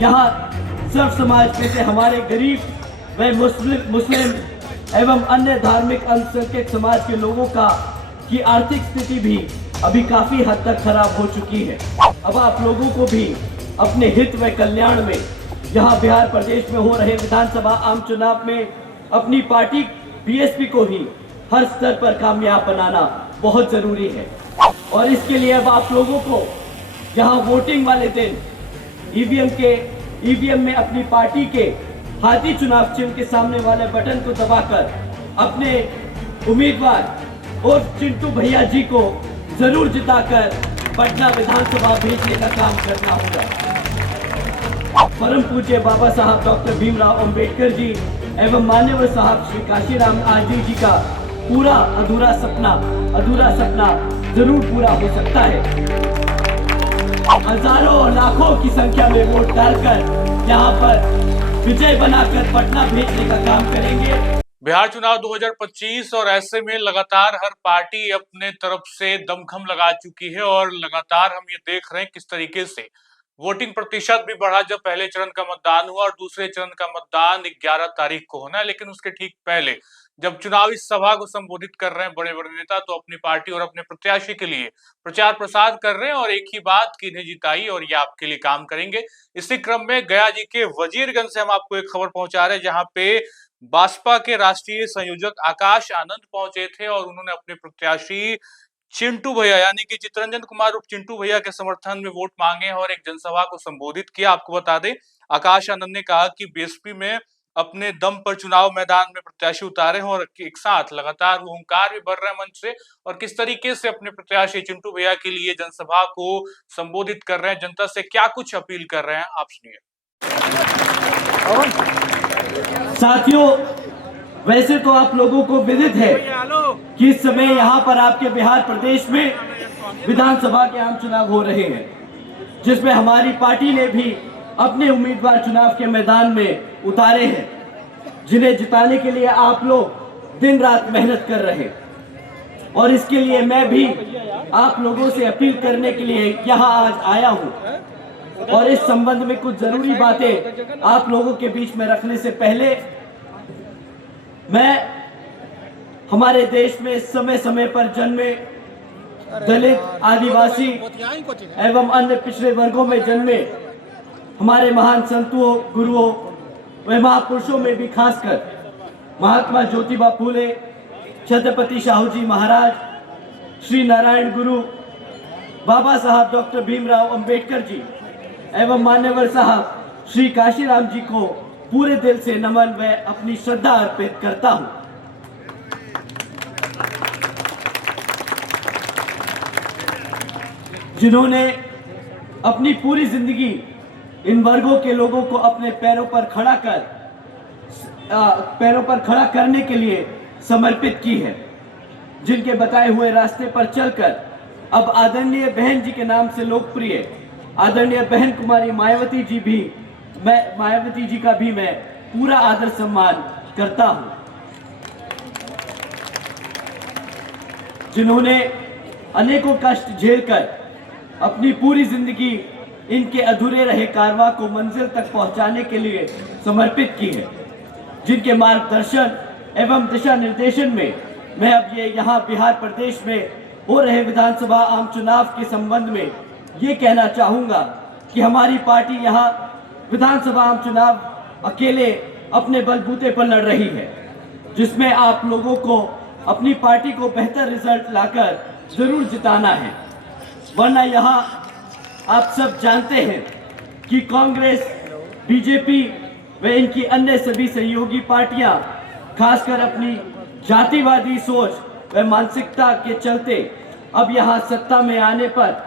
यहाँ सर्व समाज में से हमारे गरीब व मुस्लिम एवं अन्य धार्मिक अल्पसंख्यक समाज के लोगों का की आर्थिक स्थिति भी अभी काफी हद तक खराब हो चुकी है। अब आप लोगों को भी अपने हित व कल्याण में यहाँ बिहार प्रदेश में हो रहे विधानसभा आम चुनाव में अपनी पार्टी बीएसपी को ही हर स्तर पर कामयाब बनाना बहुत जरूरी है। और इसके लिए अब आप लोगों को यहाँ वोटिंग वाले दिन ईवीएम में अपनी पार्टी के हाथी चुनाव चिन्ह के सामने वाले बटन को दबाकर अपने उम्मीदवार और चिंटू भैया जी को जरूर जिताकर पटना विधानसभा भेजने का काम करना होगा। परम पूज्य बाबा साहब डॉक्टर भीमराव अंबेडकर जी एवं मान्यवर साहब श्री काशीराम आरजी जी का पूरा अधूरा सपना जरूर पूरा हो सकता है। हजारों और लाखों की संख्या में वोट डालकर यहाँ पर विजय बनाकर पटना भेजने का काम करेंगे। बिहार चुनाव 2025 और ऐसे में लगातार हर पार्टी अपने तरफ से दमखम लगा चुकी है और लगातार हम ये देख रहे हैं किस तरीके से वोटिंग प्रतिशत भी बढ़ा। जब पहले चरण का मतदान हुआ और दूसरे चरण का मतदान 11 तारीख को होना है, लेकिन उसके ठीक पहले जब चुनावी सभा को संबोधित कर रहे हैं बड़े बड़े नेता, तो अपनी पार्टी और अपने प्रत्याशी के लिए प्रचार प्रसार कर रहे हैं और एक ही बात कि इन्हें जिताइए और ये आपके लिए काम करेंगे। इसी क्रम में गया जी के वजीरगंज से हम आपको एक खबर पहुंचा रहे हैं, जहां पे बसपा के राष्ट्रीय संयोजक आकाश आनंद पहुंचे थे और उन्होंने अपने प्रत्याशी चिंटू भैया यानी कि चितरंजन कुमार उर्फ चिंटू भैया के समर्थन में वोट मांगे और एक जनसभा को संबोधित किया। आपको बता दें, आकाश आनंद ने कहा कि बीएसपी में अपने दम पर चुनाव मैदान में प्रत्याशी उतारे हैं और एक साथ लगातार वो हुंकार भी भर रहे हैं मंच से और किस तरीके से अपने प्रत्याशी चिंटू भैया के लिए जनसभा को संबोधित कर रहे हैं, जनता से क्या कुछ अपील कर रहे हैं, आप सुनिए। साथियों, वैसे तो आप लोगों को विदित है कि इस समय यहाँ पर आपके बिहार प्रदेश में विधानसभा के आम चुनाव हो रहे हैं, जिसमें हमारी पार्टी ने भी अपने उम्मीदवार चुनाव के मैदान में उतारे हैं, जिन्हें जिताने के लिए आप लोग दिन रात मेहनत कर रहे हैं। और इसके लिए मैं भी आप लोगों से अपील करने के लिए यहाँ आज आया हूँ और इस संबंध में कुछ जरूरी बातें आप लोगों के बीच में रखने से पहले मैं हमारे देश में समय समय पर जन्मे दलित, आदिवासी एवं अन्य पिछड़े वर्गों में जन्मे हमारे महान संतों, गुरुओं व महापुरुषों में भी खासकर महात्मा ज्योतिबा फूले, छत्रपति शाहू जी महाराज, श्री नारायण गुरु, बाबा साहब डॉक्टर भीमराव अंबेडकर जी एवं मान्यवर साहब श्री काशीराम जी को पूरे दिल से नमन व अपनी श्रद्धा अर्पित करता हूं। जिन्होंने अपनी पूरी जिंदगी इन वर्गों के लोगों को अपने पैरों पर खड़ा करने के लिए समर्पित की है, जिनके बताए हुए रास्ते पर चलकर अब आदरणीय बहन जी के नाम से लोकप्रिय आदरणीय बहन कुमारी मायावती जी का भी मैं पूरा आदर सम्मान करता हूं, जिन्होंने अनेकों कष्ट झेलकर अपनी पूरी जिंदगी इनके अधूरे रहे कारवां को मंजिल तक पहुंचाने के लिए समर्पित की है, जिनके मार्गदर्शन एवं दिशा निर्देशन में मैं अब ये यहाँ बिहार प्रदेश में हो रहे विधानसभा आम चुनाव के संबंध में ये कहना चाहूँगा कि हमारी पार्टी यहाँ विधानसभा आम चुनाव अकेले अपने बलबूते पर लड़ रही है, जिसमें आप लोगों को अपनी पार्टी को बेहतर रिजल्ट लाकर जरूर जिताना है। वरना यहाँ आप सब जानते हैं कि कांग्रेस, बीजेपी व इनकी अन्य सभी सहयोगी पार्टियां खासकर अपनी जातिवादी सोच व मानसिकता के चलते अब यहाँ सत्ता में आने पर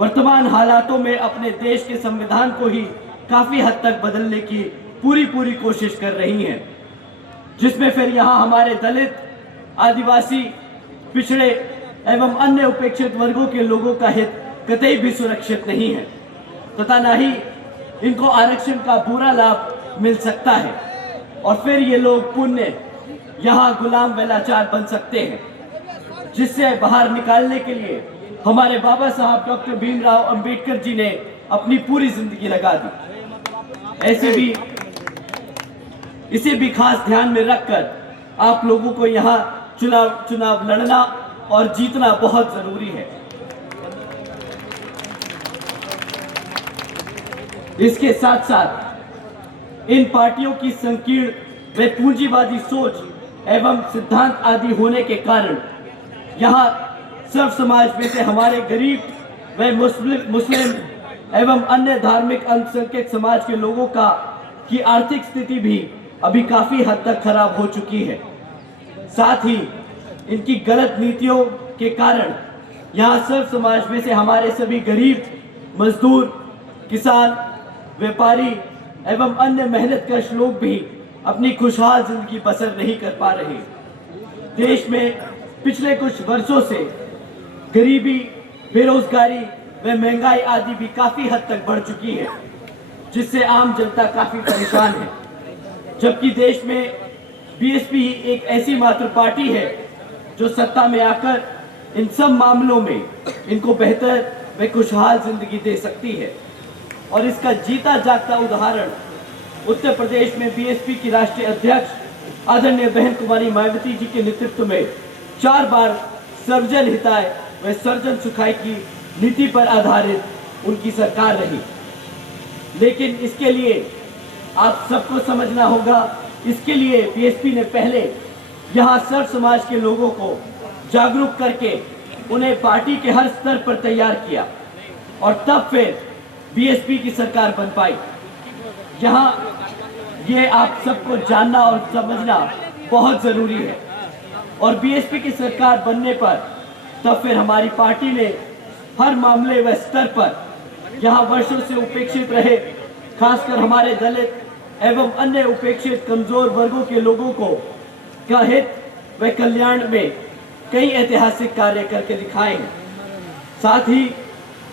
वर्तमान हालातों में अपने देश के संविधान को ही काफी हद तक बदलने की पूरी कोशिश कर रही हैं, जिसमें फिर यहाँ हमारे दलित, आदिवासी, पिछड़े एवं अन्य उपेक्षित वर्गों के लोगों का हित कतई भी सुरक्षित नहीं है तथा न ही इनको आरक्षण का पूरा लाभ मिल सकता है और फिर ये लोग पुण्य यहाँ गुलाम व लाचार बन सकते हैं, जिससे बाहर निकालने के लिए हमारे बाबा साहब डॉक्टर भीमराव अंबेडकर जी ने अपनी पूरी जिंदगी लगा दी। इसे भी खास ध्यान में रखकर आप लोगों को यहाँ चुनाव लड़ना और जीतना बहुत जरूरी है। इसके साथ साथ इन पार्टियों की संकीर्ण व पूंजीवादी सोच एवं सिद्धांत आदि होने के कारण यहाँ सर्व समाज में से हमारे गरीब व मुस्लिम एवं अन्य धार्मिक अल्पसंख्यक समाज के लोगों की आर्थिक स्थिति भी अभी काफी हद तक खराब हो चुकी है। साथ ही इनकी गलत नीतियों के कारण यहाँ सर्व समाज में से हमारे सभी गरीब, मजदूर, किसान, व्यापारी एवं अन्य मेहनतकश लोग भी अपनी खुशहाल जिंदगी बसर नहीं कर पा रहे। देश में पिछले कुछ वर्षों से गरीबी, बेरोजगारी व महंगाई आदि भी काफी हद तक बढ़ चुकी है, जिससे आम जनता काफी परेशान है। जबकि देश में बीएसपी एक ऐसी मात्र पार्टी है जो सत्ता में आकर इन सब मामलों में इनको बेहतर व खुशहाल जिंदगी दे सकती है। और इसका जीता जागता उदाहरण उत्तर प्रदेश में बीएसपी की राष्ट्रीय अध्यक्ष आदरणीय बहन कुमारी मायावती जी के नेतृत्व में 4 बार सर्वजन हिताय व सर्वजन सुखाय की नीति पर आधारित उनकी सरकार रही। लेकिन इसके लिए आप सबको समझना होगा, इसके लिए बीएसपी ने पहले यहाँ सर्व समाज के लोगों को जागरूक करके उन्हें पार्टी के हर स्तर पर तैयार किया और तब फिर बीएसपी की सरकार बन पाई। यहाँ ये आप सबको जानना और समझना बहुत जरूरी है। और बीएसपी की सरकार बनने पर तब फिर हमारी पार्टी ने हर मामले व स्तर पर यहाँ वर्षों से उपेक्षित रहे, खासकर हमारे दलित एवं अन्य उपेक्षित कमजोर वर्गों के लोगों को का हित व कल्याण में कई ऐतिहासिक कार्य करके दिखाए हैं। साथ ही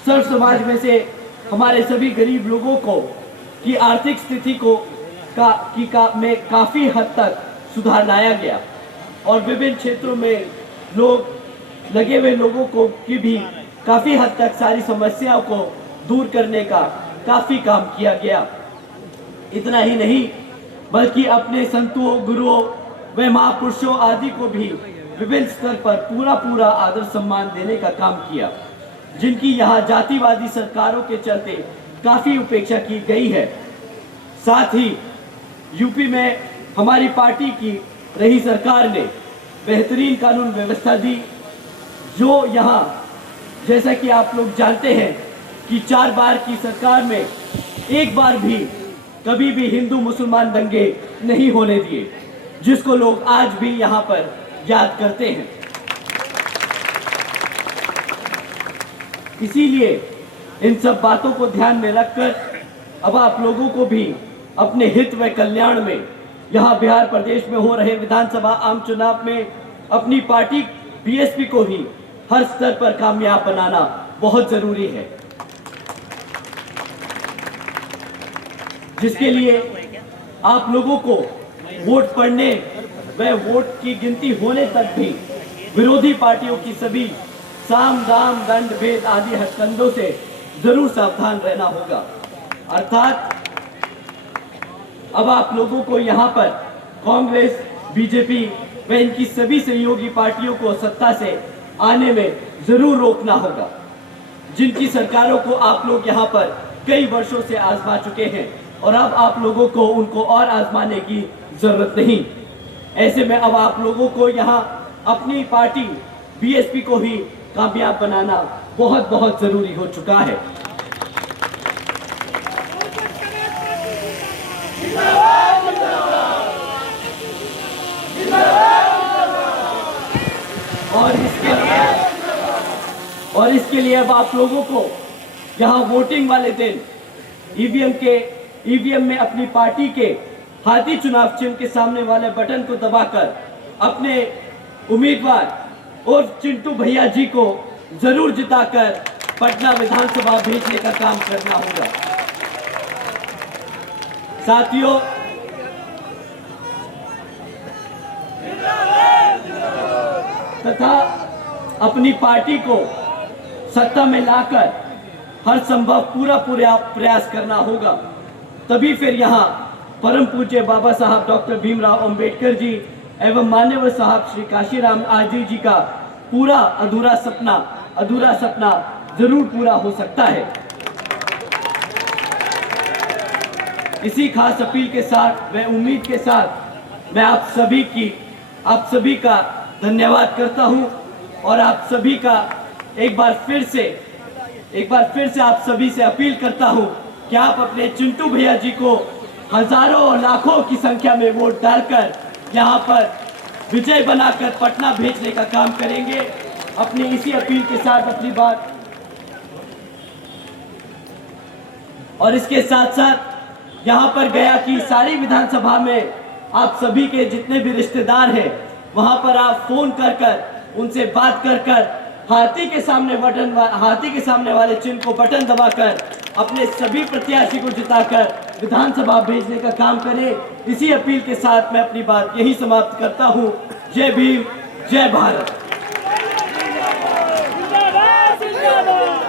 सर्व समाज में से हमारे सभी गरीब लोगों को की आर्थिक स्थिति में काफी हद तक सुधार लाया गया और विभिन्न क्षेत्रों में लगे हुए लोगों को की भी काफी हद तक सारी समस्याओं को दूर करने का काफी काम किया गया। इतना ही नहीं बल्कि अपने संतों, गुरुओं व महापुरुषों आदि को भी विभिन्न स्तर पर पूरा आदर सम्मान देने का काम किया, जिनकी यहाँ जातिवादी सरकारों के चलते काफी उपेक्षा की गई है। साथ ही यूपी में हमारी पार्टी की रही सरकार ने बेहतरीन कानून व्यवस्था दी, जो यहाँ जैसा कि आप लोग जानते हैं कि 4 बार की सरकार में एक बार भी कभी भी हिंदू मुसलमान दंगे नहीं होने दिए, जिसको लोग आज भी यहाँ पर याद करते हैं। इसीलिए इन सब बातों को ध्यान में रखकर अब आप लोगों को भी अपने हित व कल्याण में यहाँ बिहार प्रदेश में हो रहे विधानसभा आम चुनाव में अपनी पार्टी बीएसपी को ही हर स्तर पर कामयाब बनाना बहुत जरूरी है, जिसके लिए आप लोगों को वोट पड़ने व वोट की गिनती होने तक भी विरोधी पार्टियों की सभी साम दाम दंड भेद आदि हथकंडों से जरूर सावधान रहना होगा। अर्थात अब आप लोगों को यहाँ पर कांग्रेस, बीजेपी व इनकी सभी सहयोगी पार्टियों को सत्ता से आने में जरूर रोकना होगा, जिनकी सरकारों को आप लोग यहाँ पर कई वर्षों से आजमा चुके हैं और अब आप लोगों को उनको और आजमाने की जरूरत नहीं। ऐसे में अब आप लोगों को यहाँ अपनी पार्टी बीएसपी को ही कामयाब बनाना बहुत जरूरी हो चुका है। और इसके लिए अब आप लोगों को यहाँ वोटिंग वाले दिन ईवीएम में अपनी पार्टी के हाथी चुनाव चिन्ह के सामने वाले बटन को दबाकर अपने उम्मीदवार और चिंटू भैया जी को जरूर जिताकर पटना विधानसभा भेजने का काम करना होगा। साथियों, तथा अपनी पार्टी को सत्ता में लाकर हर संभव पूरा प्रयास करना होगा। तभी फिर यहाँ परम पूज्य बाबा साहब डॉक्टर भीमराव अंबेडकर जी एवं मान्यवर साहब श्री काशीराम आरजी जी का पूरा अधूरा सपना जरूर पूरा हो सकता है। इसी खास अपील के साथ व उम्मीद के साथ मैं आप सभी का धन्यवाद करता हूं और आप सभी का एक बार फिर से आप सभी से अपील करता हूं कि आप अपने चिंटू भैया जी को हजारों और लाखों की संख्या में वोट डालकर यहां पर विजय बनाकर पटना भेजने का काम करेंगे। अपनी इसी अपील के साथ अपनी बात और इसके साथ साथ यहाँ पर गया कि सारी विधानसभा में आप सभी के जितने भी रिश्तेदार हैं वहां पर आप फोन कर उनसे बात कर हाथी के सामने वाले चिन्ह को बटन दबाकर अपने सभी प्रत्याशी को जिताकर विधानसभा भेजने का काम करें। इसी अपील के साथ मैं अपनी बात यही समाप्त करता हूं। जय भीम, जय भारत।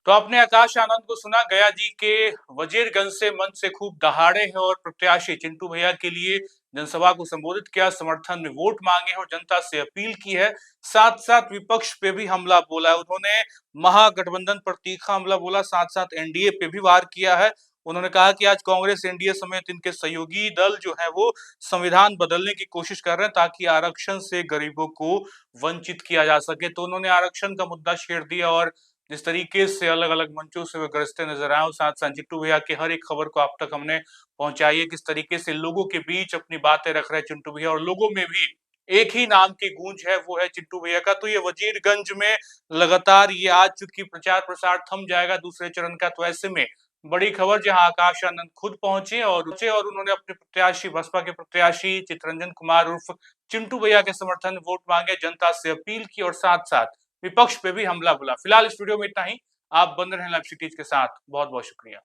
तो आपने आकाश आनंद को सुना। गया जी के वजीरगंज से मंच से खूब दहाड़े हैं और प्रत्याशी चिंटू भैया के लिए जनसभा को संबोधित किया, समर्थन में वोट मांगे और जनता से अपील की है। साथ साथ विपक्ष पे भी हमला बोला है उन्होंने, महागठबंधन पर तीखा हमला बोला, साथ साथ एनडीए पे भी वार किया है। उन्होंने कहा कि आज कांग्रेस, एनडीए समेत इनके सहयोगी दल जो है वो संविधान बदलने की कोशिश कर रहे हैं ताकि आरक्षण से गरीबों को वंचित किया जा सके। तो उन्होंने आरक्षण का मुद्दा छेड़ दिया और जिस तरीके से अलग अलग मंचों से वे गरजते नजर आए, साथ साथ चिंटू भैया की हर एक खबर को आप तक हमने पहुंचाई है, किस तरीके से लोगों के बीच अपनी बातें रख रहे हैं चिंटू भैया और लोगों में भी एक ही नाम की गूंज है, वो है चिंटू भैया का। तो ये वजीरगंज में लगातार ये आज चूंकि प्रचार प्रसार थम जाएगा दूसरे चरण का, तो ऐसे में बड़ी खबर जहां आकाश आनंद खुद पहुंचे और उन्होंने अपने प्रत्याशी, बसपा के प्रत्याशी चितरंजन कुमार उर्फ चिंटू भैया के समर्थन में वोट मांगे, जनता से अपील की और साथ साथ विपक्ष पे भी हमला बोला। फिलहाल इस वीडियो में इतना ही। आप बन रहे हैं लाइव सिटीज के साथ। बहुत बहुत शुक्रिया।